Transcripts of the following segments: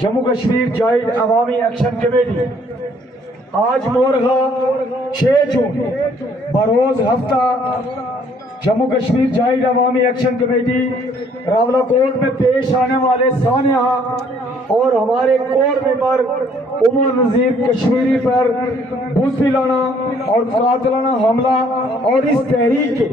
Jammu Kashmir joint عوامی action committee آج مورخہ 6 جون بروز ہفتہ جموں کشمیر جائنٹ عوامی ایکشن کمیٹی راولہ کوٹ میں پیش آنے والے سانحہ اور ہمارے کور ممبر عمر نذیر کشمیری پر بزدلانہ اور قاتلانہ حملہ اور اس تحریک کے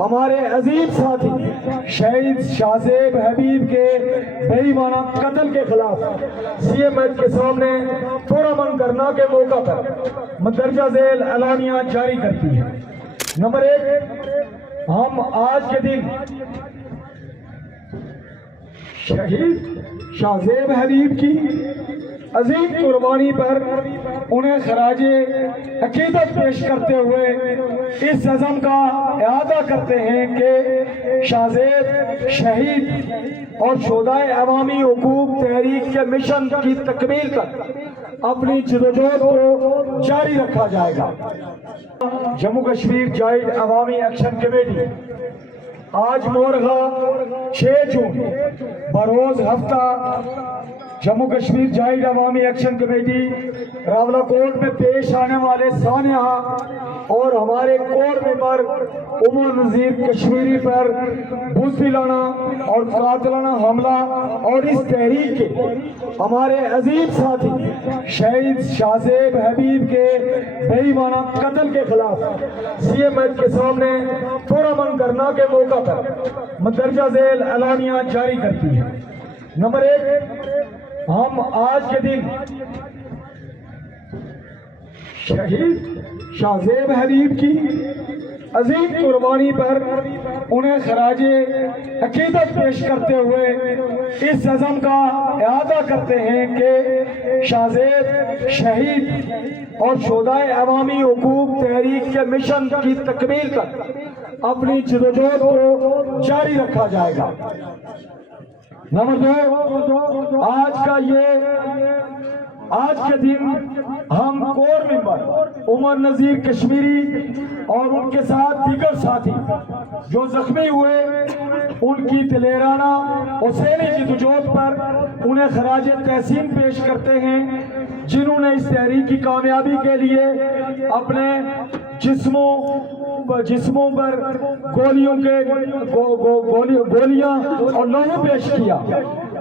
ہمارے عظیم ساتھی شہید شاہ زیب حبیب کے بے ایمانہ قتل کے خلاف سی ایم ایچ کے سامنے پرامن کرنا کے موقع پر مندرجہ ذیل اعلانیہ جاری کرتی ہے۔ نمبر 1، ہم آج کے دن شہید شاہ زیب حبیب کی عظیم قربانی پر انہیں خراج عقیدت پیش کرتے ہوئے اس عزم کا اعادہ کرتے ہیں کہ شاہ زیب شہید اور شہدائے عوامی حقوق تحریک کے مشن کی تکمیل تک اپنی جدوجہد کو جاری رکھا جائے گا۔ جموں کشمیر جائنٹ عوامی ایکشن کمیٹی آج مورخہ 6 جون بروز ہفتہ جموں کشمیر جائنٹ عوامی ایکشن کمیٹی راولہ کوٹ میں پیش آنے والے سانحہ اور ہمارے کور ممبر عمر نذیر کشمیری پر بزدلانہ اور قاتلانہ حملہ اور اس تحریک کے ہمارے عظیم ساتھی شہید شاہ زیب حبیب کے بے ایمانہ قتل کے خلاف سی ایم ایچ کے سامنے پرامن کرنا کے موقع پر مندرجہ ذیل اعلانیہ جاری کرتی ہے۔ نمبر 1، ہم آج کے دن شہید شاہ زیب حبیب کی عظیم قربانی پر انہیں خراج عقیدت پیش کرتے ہوئے اس عزم کا اعادہ کرتے ہیں کہ شاہ زیب شہید اور شہدائے عوامی حقوق تحریک کے مشن کی تکمیل تک اپنی جدوجہد کو جاری رکھا جائے گا۔ نمبر 2، آج کے دن ہم کور ممبر عمر نذیر کشمیری اور ان کے ساتھ دیگر ساتھی جو زخمی ہوئے ان کی دلیرانہ حسینی جدوجہد پر انہیں خراج تحسین پیش کرتے ہیں، جنہوں نے اس تحریک کی کامیابی کے لیے اپنے جسموں پر گولیاں اور لہو پیش کیا،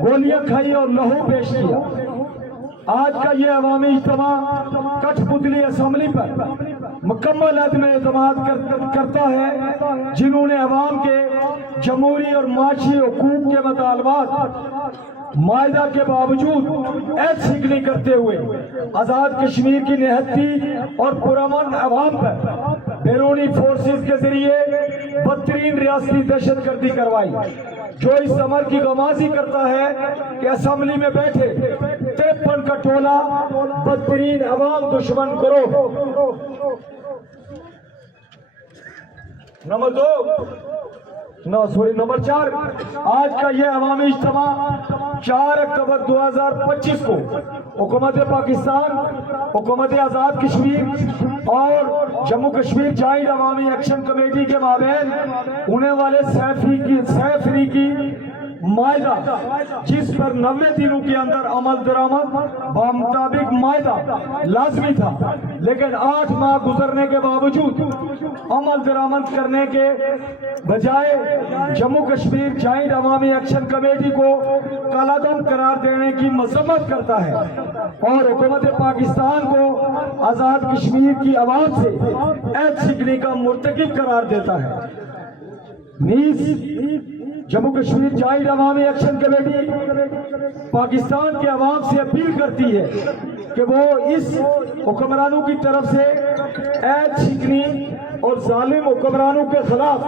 گولیاں کھائی اور لہو پیش کیا۔ آج کا یہ عوامی اجتماع کٹھ پتلی اسمبلی پر مکمل عدم اعتماد کرتا ہے، جنہوں نے عوام کے جمہوری اور معاشی حقوق کے مطالبات معاہدہ کے باوجود عہد شکنی کرتے ہوئے آزاد کشمیر کی نہتی اور پرامن عوام پر بیرونی فورسز کے ذریعے بدترین ریاستی دہشت گردی کروائی، جو اس عمل کی غمازی کرتا ہے کہ اسمبلی میں بیٹھے 53 کا ٹولہ بدترین عوام دشمن گروہ۔ نمبر 4، آج کا یہ عوامی اجتماع 4 اکتوبر 2025 کو حکومت پاکستان، حکومت آزاد کشمیر اور جموں کشمیر جائنٹ عوامی ایکشن کمیٹی کے مابین ہونے والے سہ فریقی معاہدہ، جس پر 90 دنوں کے اندر عمل درآمد بمطابق معاہدہ لازمی تھا، لیکن 8 ماہ گزرنے کے باوجود عمل درآمد کرنے کے بجائے جموں کشمیر جائنٹ عوامی ایکشن کمیٹی کو کالعدم قرار دینے کی مذمت کرتا ہے اور حکومت پاکستان کو آزاد کشمیر کی عوام سے عہد شکنی کا مرتکب قرار دیتا ہے۔ نیز جموں کشمیر جائنٹ عوامی ایکشن کمیٹی پاکستان کے عوام سے اپیل کرتی ہے کہ وہ اس حکمرانوں کی طرف سے عہد شکنی اور ظالم حکمرانوں کے خلاف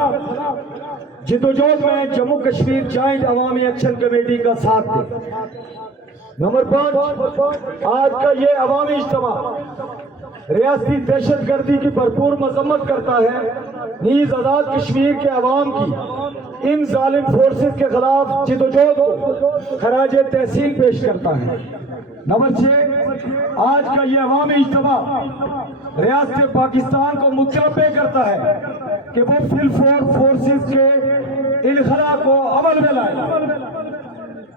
جدوجہد میں جموں کشمیر جائنٹ عوامی ایکشن کمیٹی کا ساتھ دے۔ نمبر 5، آج کا یہ عوامی اجتماع ریاستی دہشت گردی کی بھرپور مذمت کرتا ہے، نیز آزاد کشمیر کے عوام کی ان ظالم فورسز کے خلاف جدوجہد کو خراج تحسین پیش کرتا ہے۔ نمبر 6، آج کا یہ عوامی اجتماع ریاست پاکستان کو متنبع کرتا ہے کہ وہ فی الفور فورسز کے انخلا کو عمل میں لائے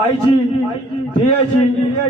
IG, DIG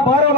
12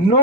9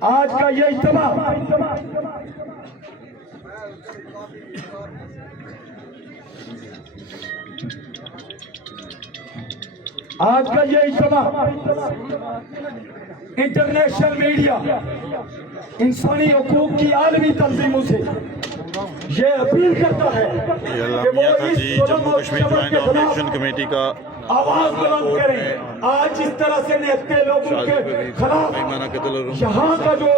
آج کا یہ اجتماع انٹرنیشنل میڈیا انسانی حقوق کی عالمی تنظیموں سے یہ اپیل کرتا ہے یہ کہ علامہ وہ میاں تھا اس جی ظلم جموں اور کشمیر شبہ جوائنٹ کے خلاف آپریشن کمیٹی کا آواز بلند کریں. آج اس طرح سے نہتے لوگوں کے خلاف پیمانہ قتل اور یہاں کا جو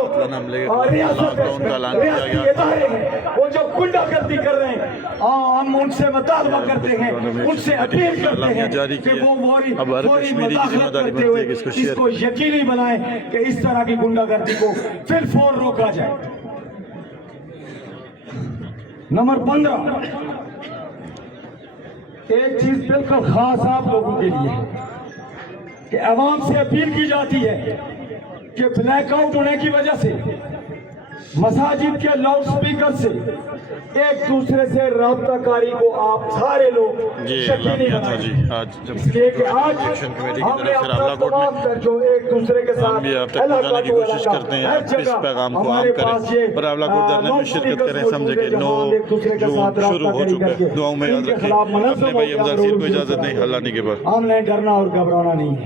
ریاست لاک ڈاؤن کا اعلان کیا ریاستی گیا. ادارے ہیں وہ جو غنڈہ گردی کر رہے ہیں ہم ان سے مطالبہ کرتے ہیں, ان سے اپیل کرتے ہیں کہ وہ اب ہر فوری کشمیری کی ذمہ مداخلت داری کرتے بنتی ہوئے ہے کہ اس کو اس شیئر کو یقینی بنائیں کہ اس طرح کی غنڈہ گردی کو پھر فور روکا جائے. نمبر 15 ایک چیز بالکل خاص آپ لوگوں کے لیے ہے کہ عوام سے اپیل کی جاتی ہے کہ بلیک آؤٹ ہونے کی وجہ سے مساجد کے لاؤڈ سپیکر سے ایک دوسرے سے رابطہ کاری کو آپ سارے لوگ جی یقینی علامہ تھا بنائیں. جی آج جب اس لیے کہ آج الیکشن کمیٹی کی ہم نے طرف سے اپنا راولہ کوٹ تمام میں تر جو ایک دوسرے کے ہم ساتھ بھی آپ تک پہنچانے کی کوشش کرتے ہیں. آپ اس پیغام کو عام کریں اور راولہ کوٹ دھرنے میں شرکت کریں. سمجھے کہ 9 جون شروع ہو چکا ہے. دعاؤں میں یاد رکھیں. اپنے بھائی ابزار سیر کو اجازت نہیں. اللہ نے کے بعد ہم نے ڈرنا اور گھبرانا نہیں ہے.